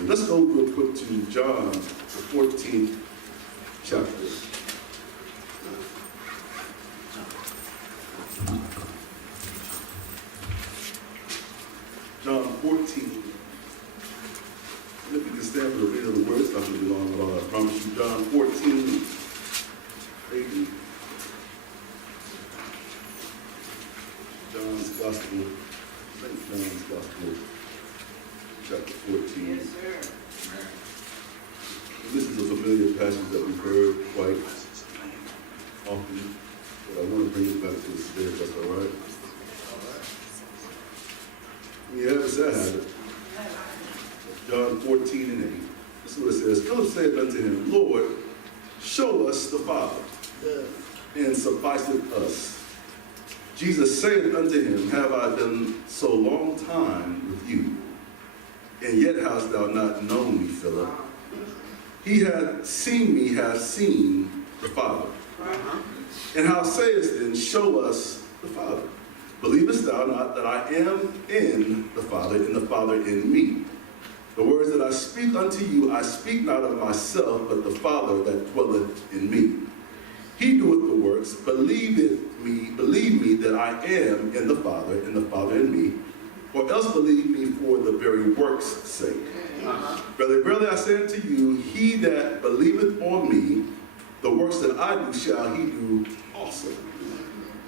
Let's go real quick to John, the 14th chapter. John 14. And if you can stand for the reading of the word, it's not going to be long at all, I promise you. John 14, 8. John's Gospel, St. John's Gospel, chapter 14. Yes, sir. This is a familiar passage that we've heard quite often, but I want to bring it back to us today, if that's all right. We have a sad habit. John 14 and 8. This is what it says. Philip said unto him, Lord, show us the Father, and sufficeth us. Jesus said unto him, Have I been so long time with you, and yet hast thou not known me, Philip? He hath seen me, hath seen the Father. And how sayest then, Show us the Father? Believest thou not that I am in the Father, and the Father in me? The words that I speak unto you, I speak not of myself, but the Father that dwelleth in me. He doeth the works, believe me that I am in the Father, and the Father in me, or else believe me for the very works' sake. Verily I say unto you, he that believeth on me, the works that I do shall he do also.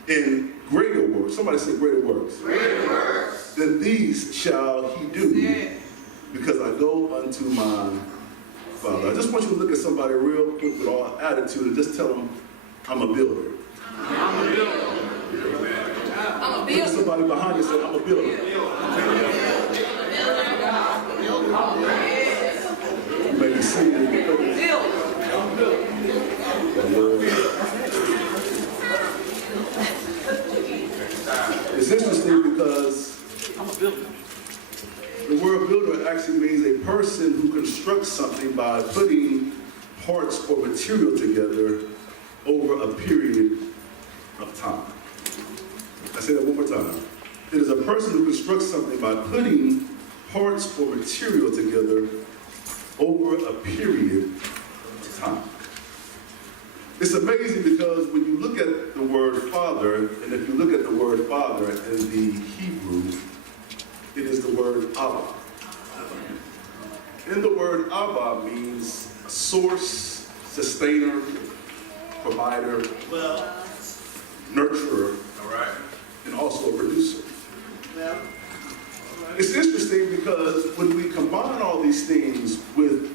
In greater works, somebody say greater works. Greater works. Then these shall he do, because I go unto my Father. I just want you to look at somebody real quick with all attitude and just tell them, I'm a builder. I'm a builder. I'm a Look builder. at somebody behind you and say, I'm a builder. You may be seated. It's interesting because I'm a builder. the word builder actually means a person who constructs something by putting parts or material together over a period of time. I say that one more time. It is a person who constructs something by putting parts or material together over a period of time. It's amazing because when you look at the word Father, and if you look at the word Father in the Hebrew, it is the word Abba. And the word Abba means source, sustainer, provider, nurturer, and also a producer. It's interesting because when we combine all these things with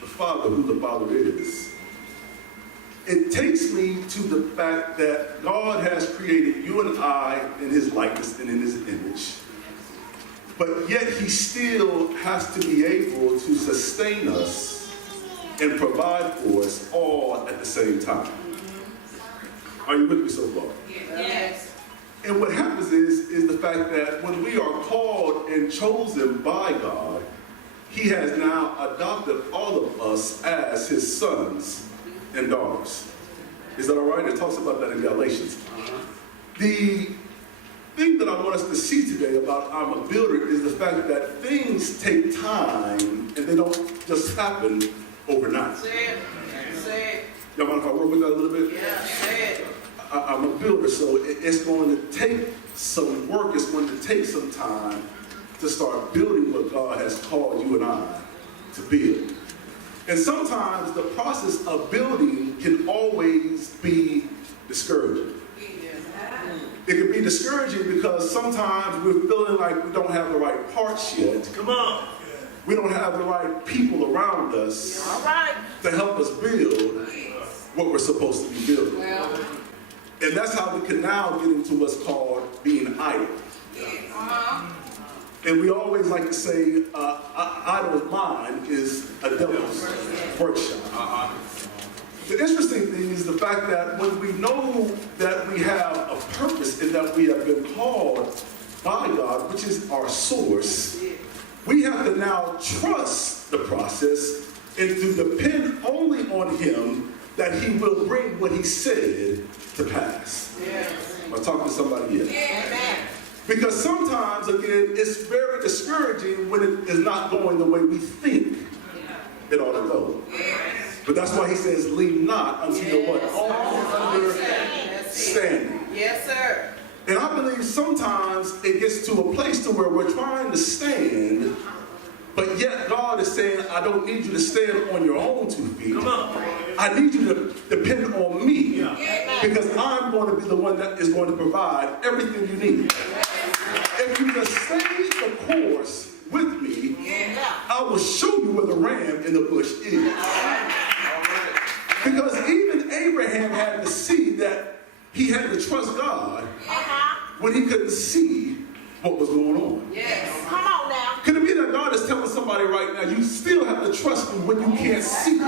the Father, who the Father is, it takes me to the fact that God has created you and I in his likeness and in his image. But yet he still has to be able to sustain us and provide for us all at the same time. Are you with me so far? Yes. And what happens is the fact that when we are called and chosen by God, he has now adopted all of us as his sons and daughters. Is that all right? It talks about that in Galatians. The thing that I want us to see today about I'm a builder is the fact that things take time and they don't just happen overnight. Say it. Say it. Y'all mind if I work with that a little bit? Yeah. Say it. I'm a builder, so it's going to take some work. It's going to take some time to start building what God has called you and I to build. And sometimes the process of building can always be discouraging. It can be discouraging because sometimes we're feeling like we don't have the right parts yet. Come on. We don't have the right people around us to help us build what we're supposed to be building. And that's how we can now get into what's called being idle. And we always like to say, idle mind is a devil's workshop. The interesting thing is the fact that when we know that we have a purpose and that we have been called by God, which is our source, we have to now trust the process and to depend only on him that he will bring what he said to pass. Am I talking to somebody yet? Because sometimes, again, it's very discouraging when it is not going the way we think it ought to go. But that's why he says, lean not unto your what? Understanding. Yes, sir. And I believe sometimes it gets to a place to where we're trying to stand, but yet God is saying, I don't need you to stand on your own 2 feet. I need you to depend on me, because I'm going to be the one that is going to provide everything you need. If you just stay the course with me, I will show you where the ram in the bush is. Because even Abraham had to see that he had to trust God when he couldn't see what was going on. Yes. Come on now. Could it be that God is telling somebody right now, you still have to trust me when you can't see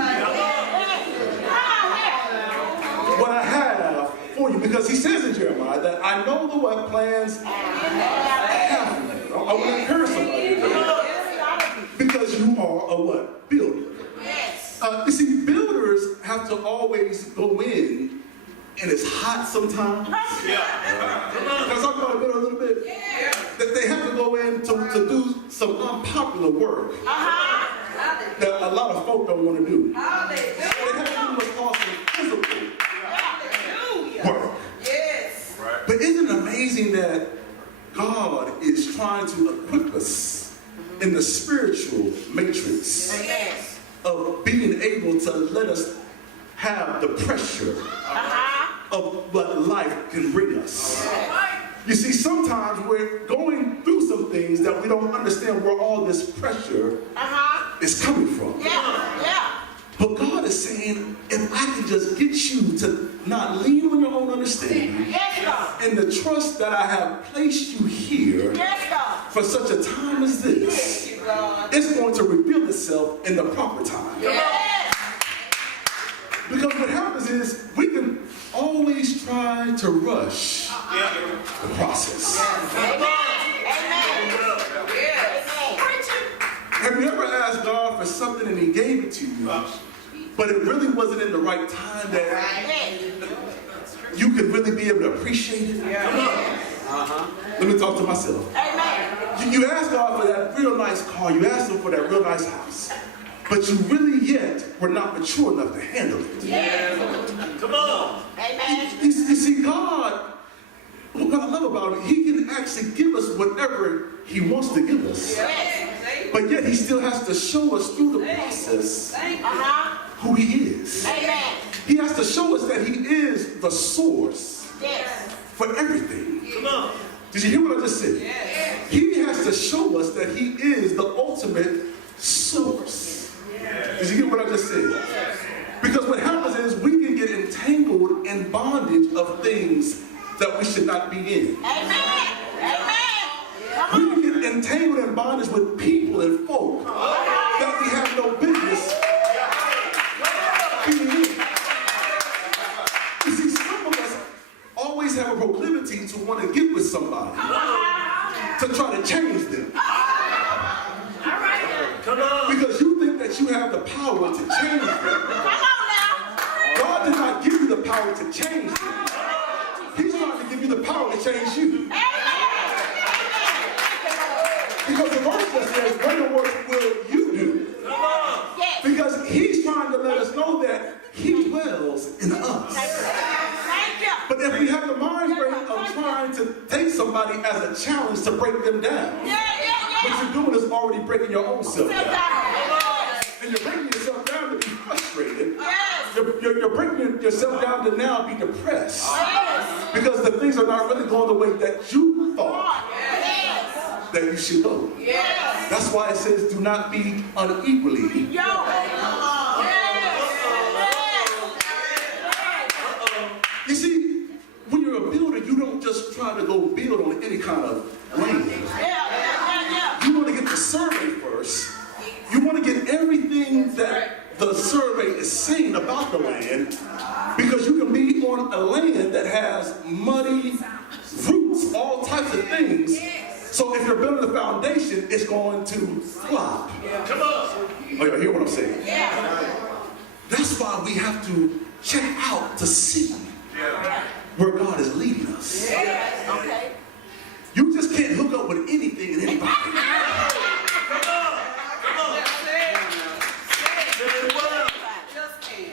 what I have for you? Because he says in Jeremiah that I know the what plans I have for you. I want to encourage somebody today. Because you are a what? Builder. Yes. You see, builders have to always go in, and it's hot sometimes. Can I talk about a builder a little bit? That they have to go in to do some unpopular work that a lot of folk don't want to do. They have to do what's called some physical work. Yes. But isn't it amazing that God is trying to equip us in the spiritual matrix Yes. of being able to let us have the pressure of what life can bring us. You see, sometimes we're going through some things that we don't understand where all this pressure is coming from. But God is saying, if I can just get you to not lean on your own understanding and the trust that I have placed you here for such a time as this, it's going to reveal itself in the proper time. Because what happens is we can always try to rush the process. Have you ever asked God for something and he gave it to you, but it really wasn't in the right time that you could really be able to appreciate it? Let me talk to myself. You asked God for that real nice car, you asked him for that real nice house, but you really yet were not mature enough to handle it. Come on. You see, God, what I love about him, he can actually give us whatever he wants to give us. But yet he still has to show us through the process who he is. He has to show us that he is the source for everything. Come on. Did you hear what I just said? He has to show us that he is the ultimate source. Did you hear what I just said? Because what happens is we can get entangled in bondage of things that we should not be in. We can get entangled in bondage with people and folk that we have no business being in. You see, some of us always have a proclivity to want to get with somebody, to try to change them. Come on. Because you think that you have the power to change them. God did not give you the power to change them. He's trying to give you the power to change you. Because the verse that says, greater works will you do. Because he's trying to let us know that he dwells in us. But if we have the mind frame of trying to take somebody as a challenge to break them down, what you're doing is already breaking your own self down. And you're breaking yourself down to be frustrated. You're breaking yourself down to now be depressed. Because the things are not really going the way that you thought that you should go. That's why it says do not be unequally. You see, when you're a builder, you don't just try to go build on any kind of land. You want to get the survey first. You want to get everything that the survey is saying about the land, because you can be on a land that has muddy roots, all types of things. So if you're building the foundation, it's going to flop. Come on. Oh, you hear what I'm saying? That's why we have to check out to see where God is leading us. You just up with anything and anybody.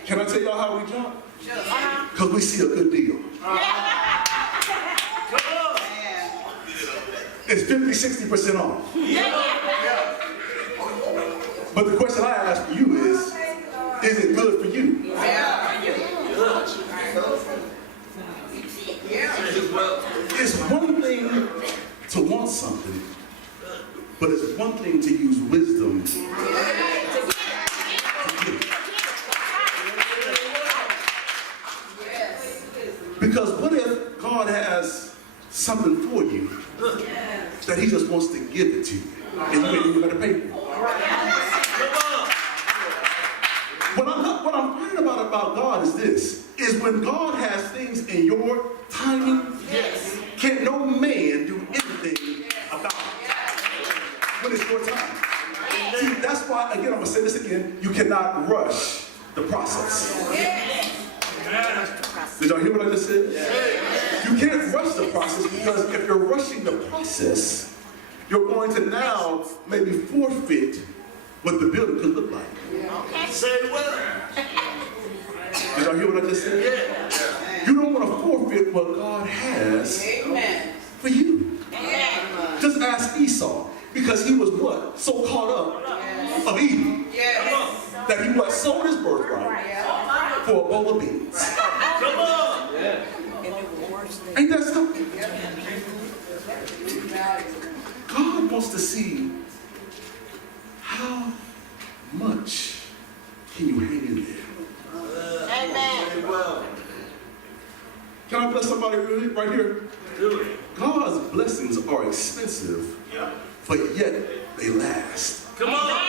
Can I tell y'all how we jump? Because we see a good deal. It's 50-60% off. But the question I ask for you is it good for you? It's one thing to want something, but it's one thing to use wisdom to get it. Because what if God has something for you that he just wants to give it to you and you ain't even got to pay for it? What I'm finding about God is this, is when God has things in your timing, can no man do anything about it when it's your time. See, that's why, again, I'm going to say this again, you cannot rush the process. Did y'all hear what I just said? You can't rush the process, because if you're rushing the process, you're going to now maybe forfeit what the building could look like. Say what? Did y'all hear what I just said? You don't want to forfeit what God has for you. Just ask Esau, because he was what? So caught up of evil that he what? Sold his birthright for a bowl of beans. Come on! Ain't that something? God wants to see how much can you hang in there. Can I bless somebody right here? God's blessings are expensive, but yet they last. Come on!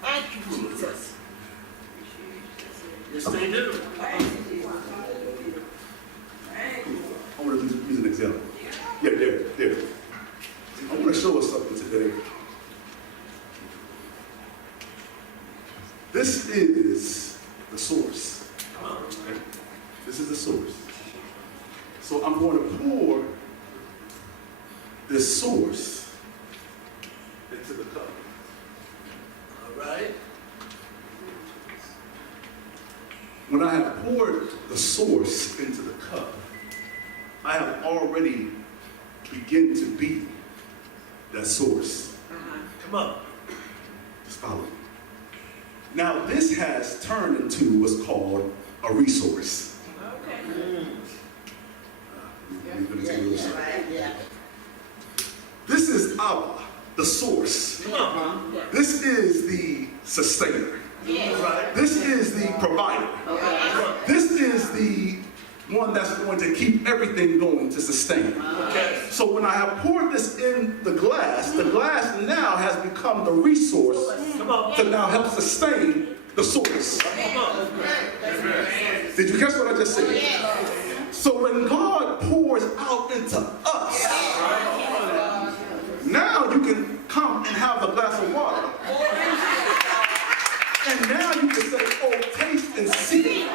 Thank you, Jesus. Yes, they do. I want to use an example. Yeah, there. I want to show us something today. This is the source. Okay? This is the source. So I'm going to pour this source into the cup. All right. When I have poured the source into the cup, I have already begun to be that source. Come on. Just follow me. Now this has turned into what's called a resource. This is Abba, the source. Come on. This is the sustainer. This is the provider. This is the one that's going to keep everything going to sustain. Okay. So when I have poured this in the glass now has become the resource to now help sustain the source. Come on. Did you catch what I just said? So when God pours out into us, now you can come and have a glass of water. And now you can say, oh, taste and see.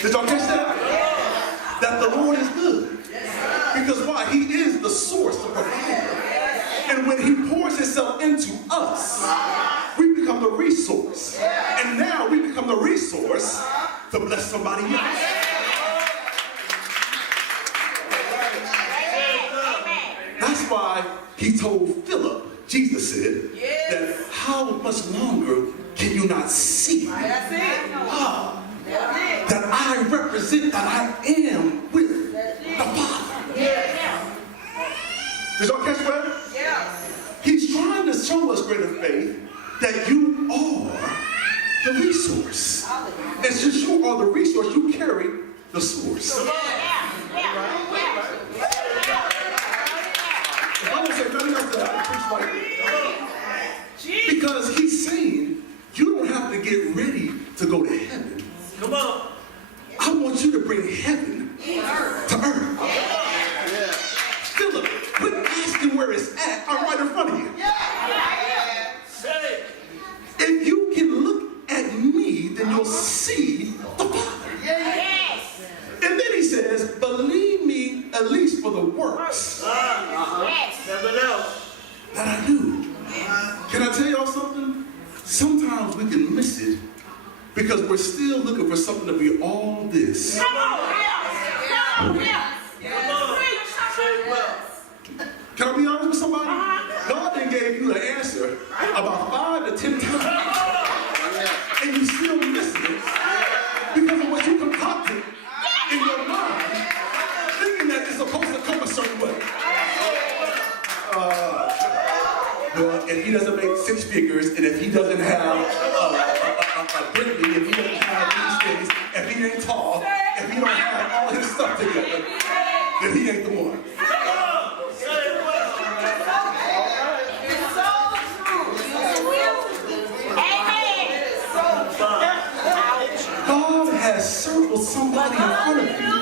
Did y'all catch that? That the Lord is good. Because why? He is the source of provider. And when he pours himself into us, we become the resource. And now we become the resource to bless somebody else. That's why he told Philip, Jesus said, that how much longer can you not see that I represent, that I am with the Father? Did y'all catch that? He's trying to show us, greater faith, that you are the resource. And since you are the resource, you carry the source. If I don't say nothing else, then I can preach like this. Because he's saying, you don't have to get ready to go to heaven. Come on. I want you to bring heaven to earth. Philip, quit asking where it's at. I'm right in front of you. Say it. at least for the works that I do. Can I tell y'all something? Sometimes we can miss it because we're still looking for something to be all this. Come on, Can I be honest with somebody? God then gave you the answer about 5 to 10 times. And you still missing it because of what you concocted in your mind, thinking that it's supposed to come a certain way. Well, if he doesn't make 6 figures, and if he doesn't have a Bentley, if he doesn't have these things, if he ain't tall, if he don't have all his stuff together, then he ain't the one. God has circled somebody in front of you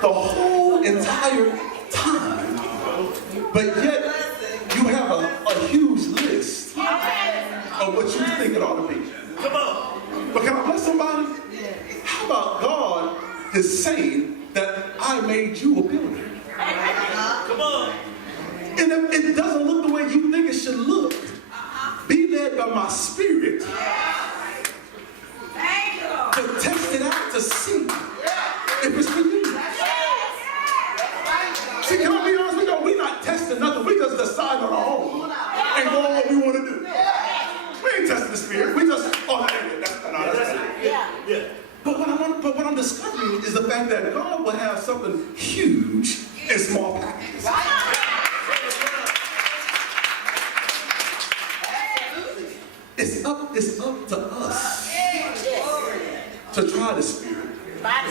the whole entire time, but yet you have a huge list of what you think it ought to be. Come on. But can I bless somebody? How about God is saying that I made you a builder? Come on. And if it doesn't look the way you think it should look, be led by my spirit to test it out to see if it's for you. See, can I be honest with you? We're not testing nothing. We just decide on our own and go on what we want to do. We ain't testing the spirit. We just, But what I'm discovering is the fact that God will have something huge in small packages. It's up to us to try the spirit. By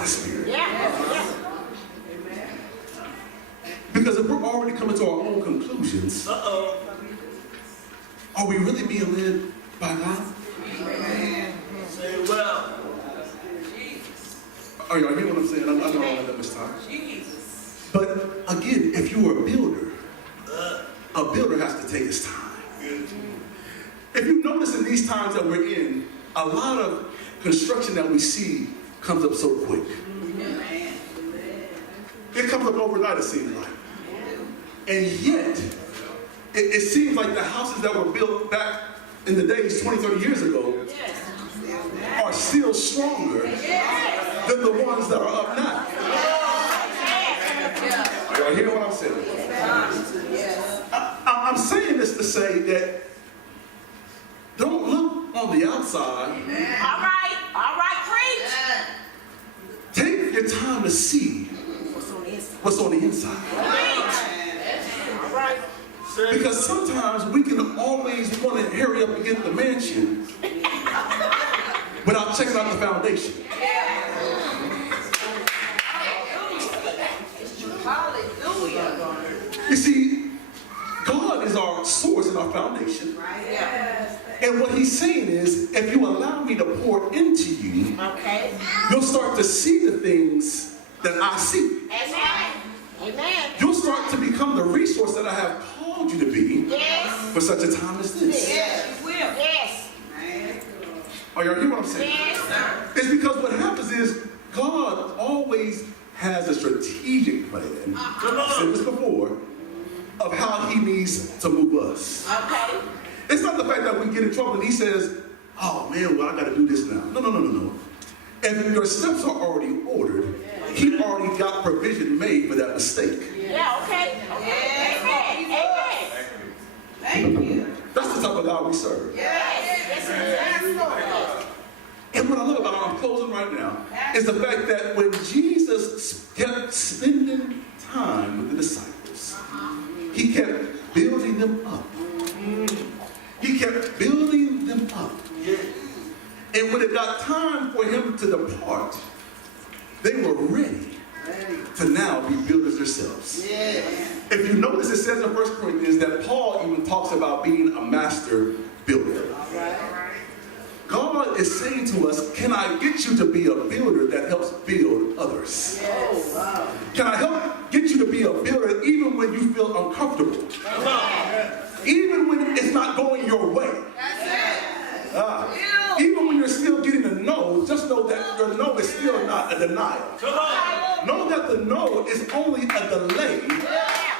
the spirit. Because if we're already coming to our own conclusions, are we really being led by God? Say it well. Are y'all hearing what I'm saying? I don't have that much time. But again, if you are a builder has to take his time. If you notice in these times that we're in, a lot of construction that we see comes up so quick. It comes up overnight, it seems like. And yet, it seems like the houses that were built back in the days 20, 30 years ago are still stronger than the ones that are up now. Are y'all hearing what I'm saying? I'm saying this to say that don't look on the outside. All right, preach. Take your time to see what's on the inside. All right. Because sometimes we can always want to hurry up and get the mansion without checking out the foundation. You see, God is our source and our foundation. And what he's saying is, if you allow me to pour into you, you'll start to see the things that I see. Amen. You'll start to become the resource that I have called you to be for such a time as this. Yes, you will. Yes. Are y'all hearing what I'm saying? Yes. It's because what happens is God always has a strategic plan. I've said this before, of how he needs to move us. Okay. It's not the fact that we get in trouble and he says, oh man, well I gotta do this now. No. And your steps are already ordered. He already got provision made for that mistake. Yeah, okay. Amen. Thank you. That's the type of God we serve. Yes. And what I love about it, I'm closing right now, is the fact that when Jesus kept spending time with the disciples, he kept building them up. He kept building them up. And when it got time for him to depart, they were ready to now be builders themselves. If you notice, it says in 1 Corinthians that Paul even talks about being a master builder. God is saying to us, can I get you to be a builder that helps build others? Can I help get you to be a builder even when you feel uncomfortable? Even when it's not going your way. Even when you're still getting a no, just know that your no is still not a denial. Know that the no is only a delay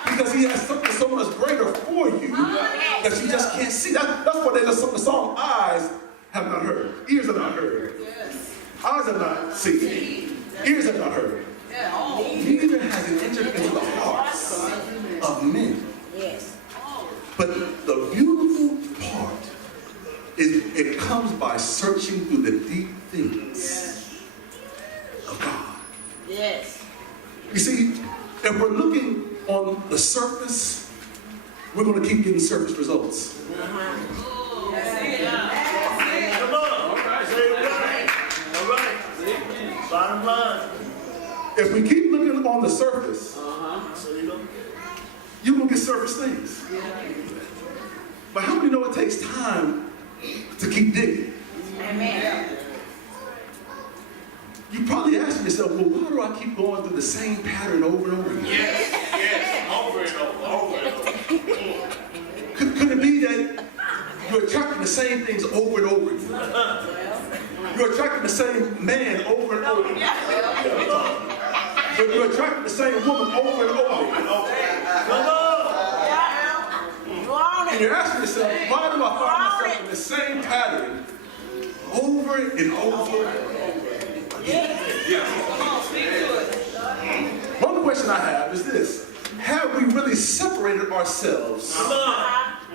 because he has something so much greater for you that you just can't see. That's what the song eyes have not heard, ears have not heard, eyes have not seen, ears have not heard. Neither has it entered into the hearts of men. But the beautiful part is it comes by searching through the deep things of God. You see, if we're looking on the surface, we're going to keep getting surface results. Come on. All right. Bottom line. If we keep looking on the surface, you're going to get surface things. But how many know it takes time to keep digging? You probably ask yourself, well, why do I keep going through the same pattern over and over again? Yes. Over and over. Could it be that you're attracting the same things over and over again? You're attracting the same man over and over again. You're attracting the same woman over and over again. And you're asking yourself, why do I find myself in the same pattern over and over again? One question I have is this: have we really separated ourselves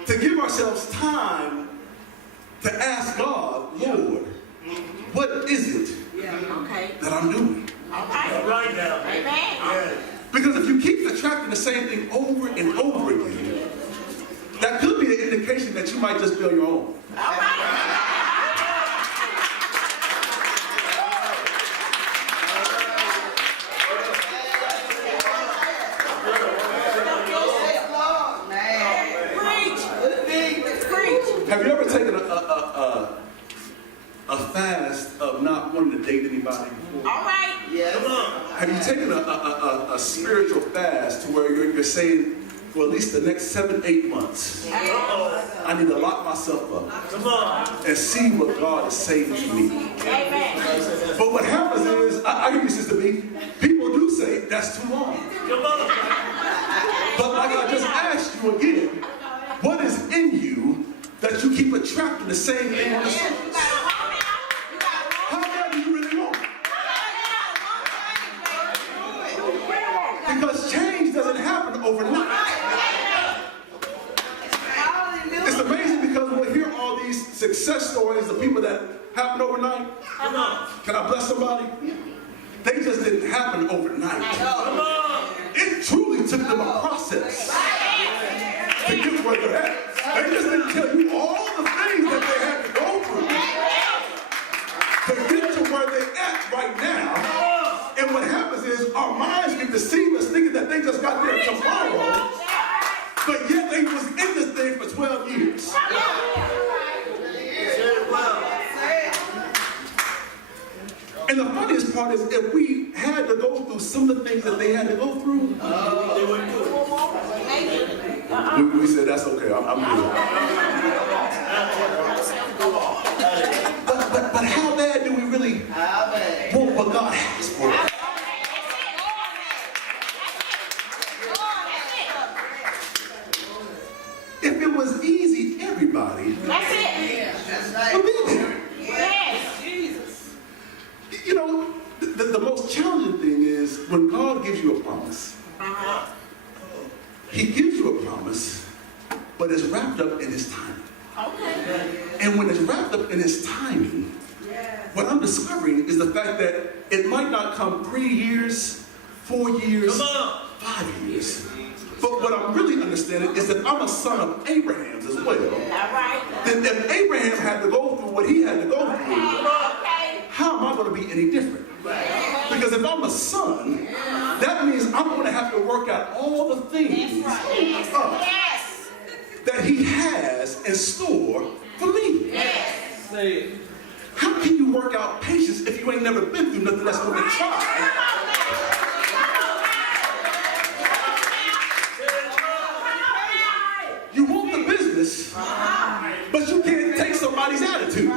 to give ourselves time to ask God, Lord, what is it that I'm doing? Right now. Because if you keep attracting the same thing over and over again, that could be an indication that you might just build your own. Have you ever taken a fast of not wanting to date anybody before? Have you taken a spiritual fast to where you're saying, for at least the next 7-8 months, I need to lock myself up and see what God is saying to me? But what happens is, I hear you, Sister B, people do say that's too long. But like I just asked you again, what is in you that you keep attracting the same thing on the surface? How bad do you really want it? Because change doesn't happen overnight. It's amazing because we'll hear all these success stories of people that happen overnight. Can I bless somebody? They just didn't happen overnight. It truly took them a process to get where they're at. They just didn't tell you all the things that they had to go through to get to where they're at right now. And what happens is our minds get deceived us thinking that they just got there tomorrow, but yet they was in this thing for 12 years. And the funniest part is if we had to go through some of the things that they had to go through, we said, that's okay, I'm good. But how bad do we really want what God has for us? If it was easy, everybody would be there. You know, the most challenging thing is when God gives you a promise. He gives you a promise, but it's wrapped up in His timing. And when it's wrapped up in His timing, what I'm discovering is the fact that it might not come 3 years, 4 years, 5 years. But what I'm really understanding is that I'm a son of Abraham's as well. Then if Abraham had to go through what he had to go through, how am I going to be any different? Because if I'm a son, that means I'm going to have to work out all the things that He has in store for me. How can you work out patience if you ain't never been through nothing that's going to try? You want the business, but you can't take somebody's attitude.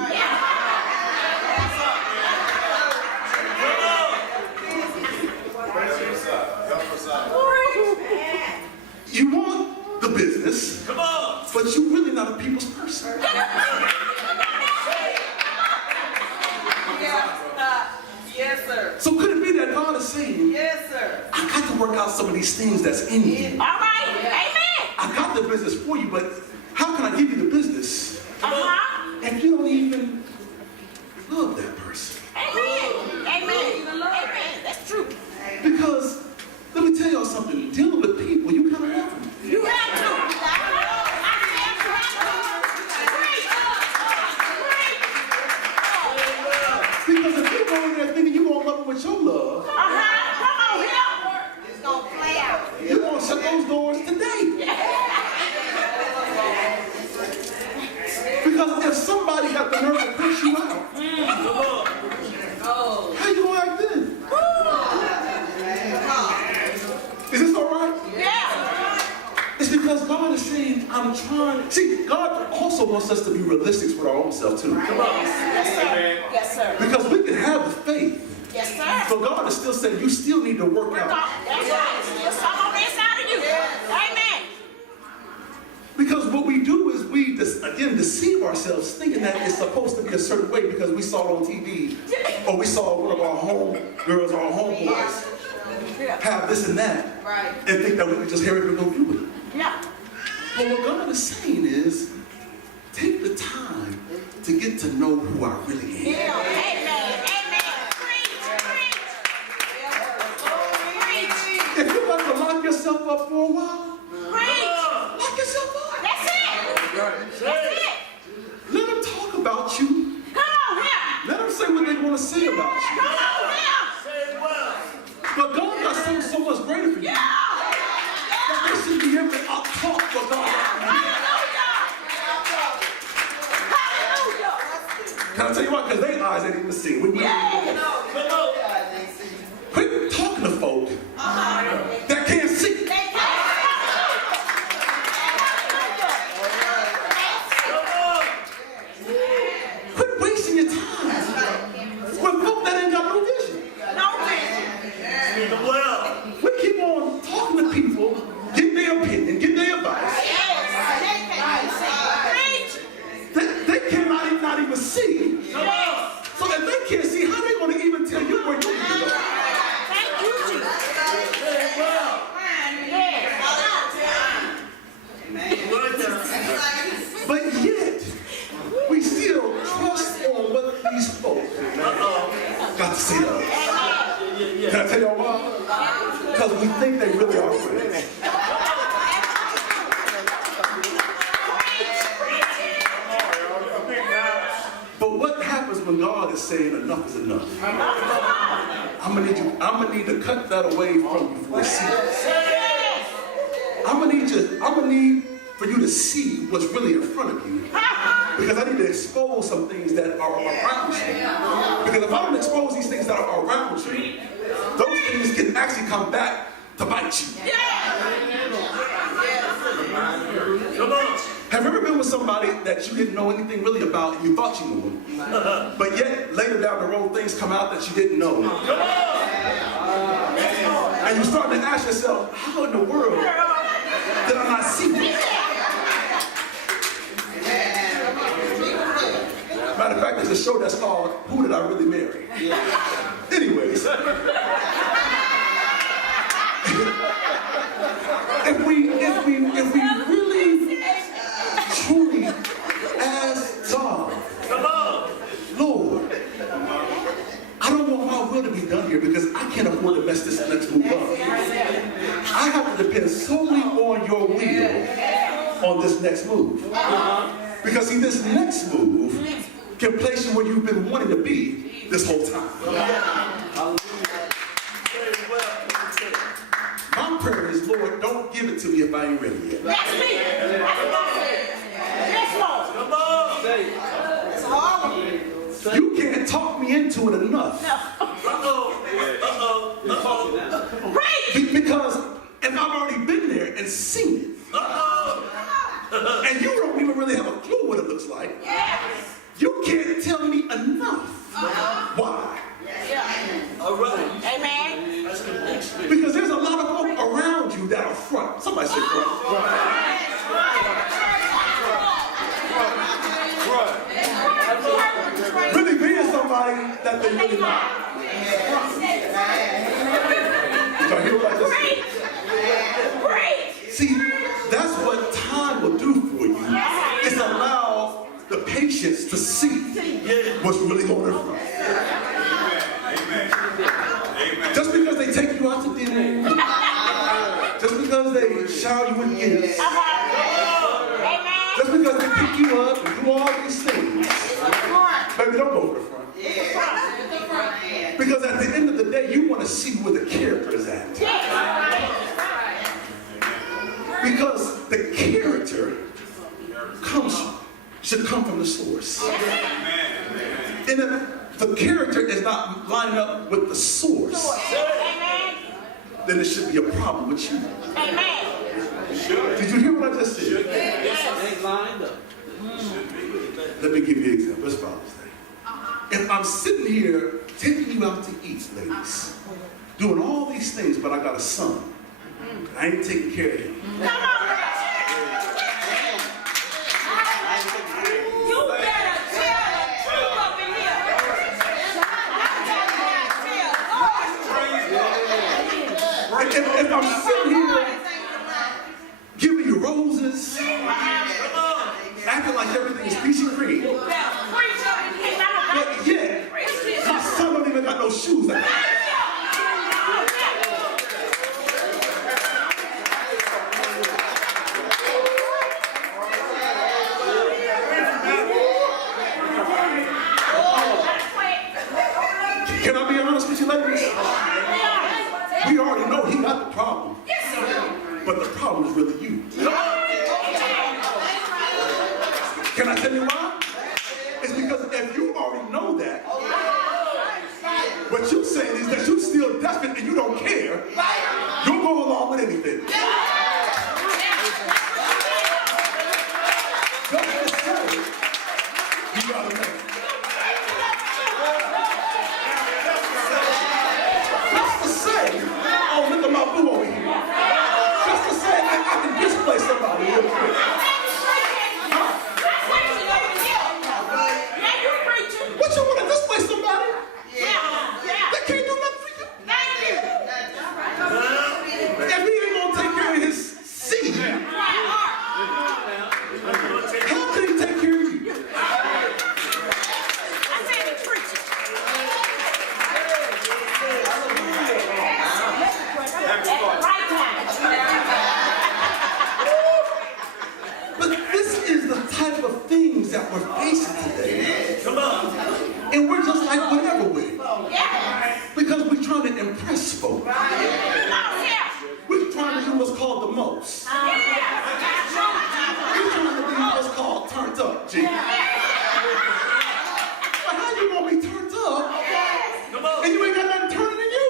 Yes, sir. So could it be that God is saying, Yes, sir. I got to work out some of these things that's in you. All right. Amen. I got the business for you, but how can I give you the business if you don't even love that person? Amen. Amen. Amen. That's true. Because let me tell y'all something. Dealing with people, you kind of love them. You have to. Because if you go in there thinking you're going to love them with your love, Come on here. It's going to play out. you're going to shut those doors today. Because if somebody got the nerve to push you out, how you going to act then? Is this all right? Yeah. It's because God is saying, I'm trying. See, God also wants us to be realistic with our own self too. Yes, sir. Yes, sir. Because we can have the faith. Yes, sir. But God is still saying, you still need to work out. That's right. There's some on the inside of you. Amen. Because what we do is we, again, deceive ourselves thinking that it's supposed to be a certain way because we saw it on TV or we saw one of our home girls or our homeboys have this and that Right. and think that we can just hurry up and go do it. Yeah. But what God is saying is, take the time to get to know who I really am. Yeah. Amen. Amen. Preach. Preach. If you're about to lock yourself up for a while, Preach. lock yourself up. That's it. That's it. Let them talk about you. Come on here. Let them say what they want to say about you. Come on here. But God got something so much greater for you. Yeah. That they should be able to talk what God has for you. Hallelujah. Can I tell you what? Because their eyes ain't even seen. Quit talking to folk that can't see. Quit wasting your time with folk that ain't got no vision. We keep on talking to people, get their opinion, get their advice. They cannot not even see. So if they can't see, how they going to even tell you where you need to go? But yet, we still trust on what these folk got to say to us. Can I tell y'all why? Because we think they really are friends. But what happens when God is saying enough is enough? I'm gonna need to cut that away from you for a season. I'm gonna need for you to see what's really in front of you. Because I need to expose some things that are around you. Because if I don't expose these things that are around you, those things can actually come back to bite you. Have you ever been with somebody that you didn't know anything really about and you thought you knew them, but yet later down the road things come out that you didn't know? And you start to ask yourself, how in the world did I not see this? Matter of fact, there's a show that's called Who Did I Really Marry? Anyways. If we really, truly ask God, Lord, I don't want my will to be done here because I can't afford to mess this next move up. I have to depend solely on your will on this next move. Because see, this next move can place you where you've been wanting to be this whole time. My prayer is, Lord, don't give it to me if I ain't ready yet. That's me. Yes, Lord. You can't talk me into it enough. Because if I've already been there and seen it, and you don't even really have a clue what it looks like, you can't tell me enough. Why? All right. Amen. Because there's a lot of folk around you that are front. Somebody say front. Really being somebody that the really not. Did y'all hear what I just said? See, that's what time will do for you. It's allow the patience to see what's really going on. Just because they take you out to dinner, just because they shower you with gifts, just because they pick you up and do all these things, baby, don't go to the front. Because at the end of the day, you want to see where the character is at. Because the character should come from the source. And if the character is not lining up with the source, then there should be a problem with you. Did you hear what I just said? Let me give you an example. It's Father's Day. If I'm sitting here taking you out to eat, ladies, doing all these things, but I got a son, I ain't taking care of him. If I'm sitting here giving you roses, acting like everything is peachy and cream, but yet, my son don't even got no shoes. Can I be honest with you, ladies? We already know he got the problem. But the problem is really you. Can I tell you why? It's because if you already know that, what you're saying is that you're still desperate and you don't care. You'll go along with anything. Just to say, you gotta know. Just to say, oh, look at my boo over here. Just to say, I can display somebody real quick. What you want to display somebody? They can't do nothing for you. If he ain't gonna take care of his seed, how can he take care of you? But this is the type of things that we're facing today. Come on. And we're just like whatever with it. Because we're trying to impress folks. We're trying to do what's called the most. We're trying to do what's called turned up, G. But how you gonna be turned up and you ain't got nothing turning in you?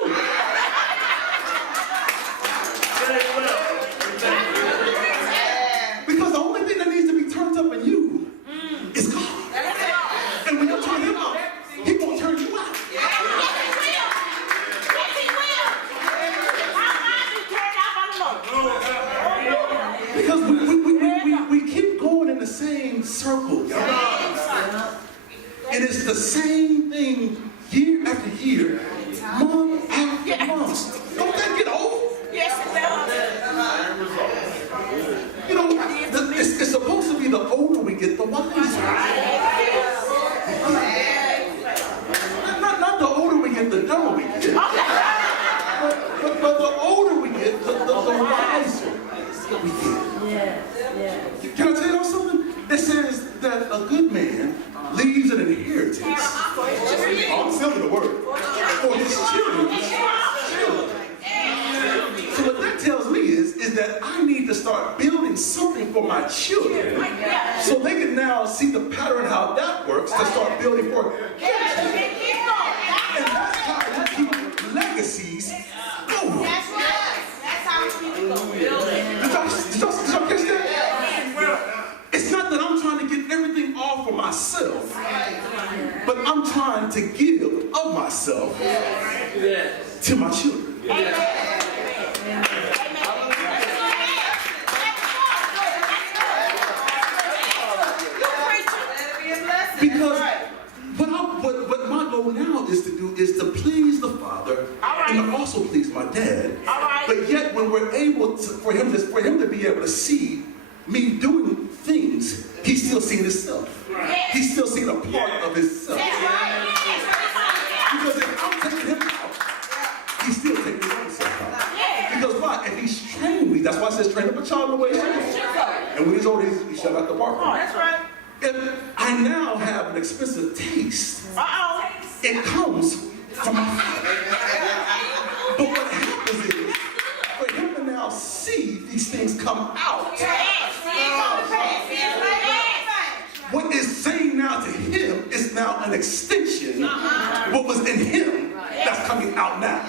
Because the only thing that needs to be turned up in you is God. And when you turn him up, he won't turn you out. Because we keep going in the same circle. And it's the same thing year after year, month after month. Don't that get old? You know, it's supposed to be the older we get, the wiser. Not the older we get, the dumber we get. But the older we get, the wiser we get. Can I tell you something? It says that a good man leaves an inheritance. I'm selling the word. For his children. So what that tells me is that I need to start building something for my children so they can now see the pattern how that works to start building for their children. And that's how I keep legacies going. That's how we keep it going. Did y'all catch that? It's not that I'm trying to get everything all for myself, but I'm trying to give of myself to my children. Because what my goal now is to do is to please the Father and to also please my dad. But yet when we're able to, for him to be able to see me doing things, he's still seeing himself. He's still seeing a part of himself. Because if I'm taking him out, he's still taking his own self out. Because why? If he's trained me, that's why it says train up a child in the way he should go. And when he's older, he shut out the park. That's right. If I now have an expensive taste, it comes from my father. But what happens is, for him to now see these things come out, what is saying now to him is now an extension of what was in him that's coming out now.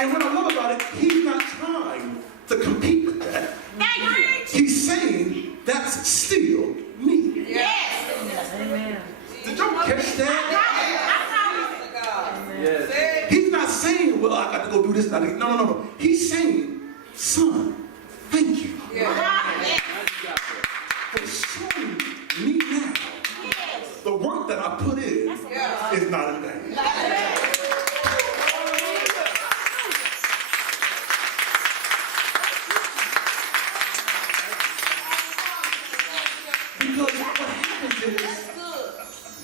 And what I love about it, he's not trying to compete with that. He's saying that's still me. Did y'all catch that? He's not saying, well, I got to go do this. No. He's saying, son, thank you for showing me now the work that I put in is not in vain. Because what happens is,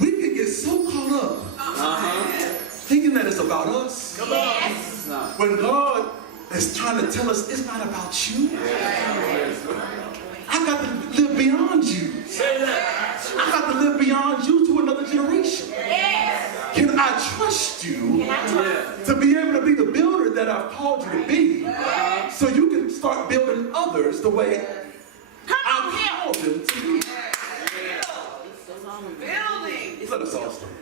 we can get so caught up thinking that it's about us. When God is trying to tell us it's not about you. I got to live beyond you. I got to live beyond you to another generation. Can I trust you to be able to be the builder that I've called you to be, so you can start building others the way I've called them to be? Let us all stand.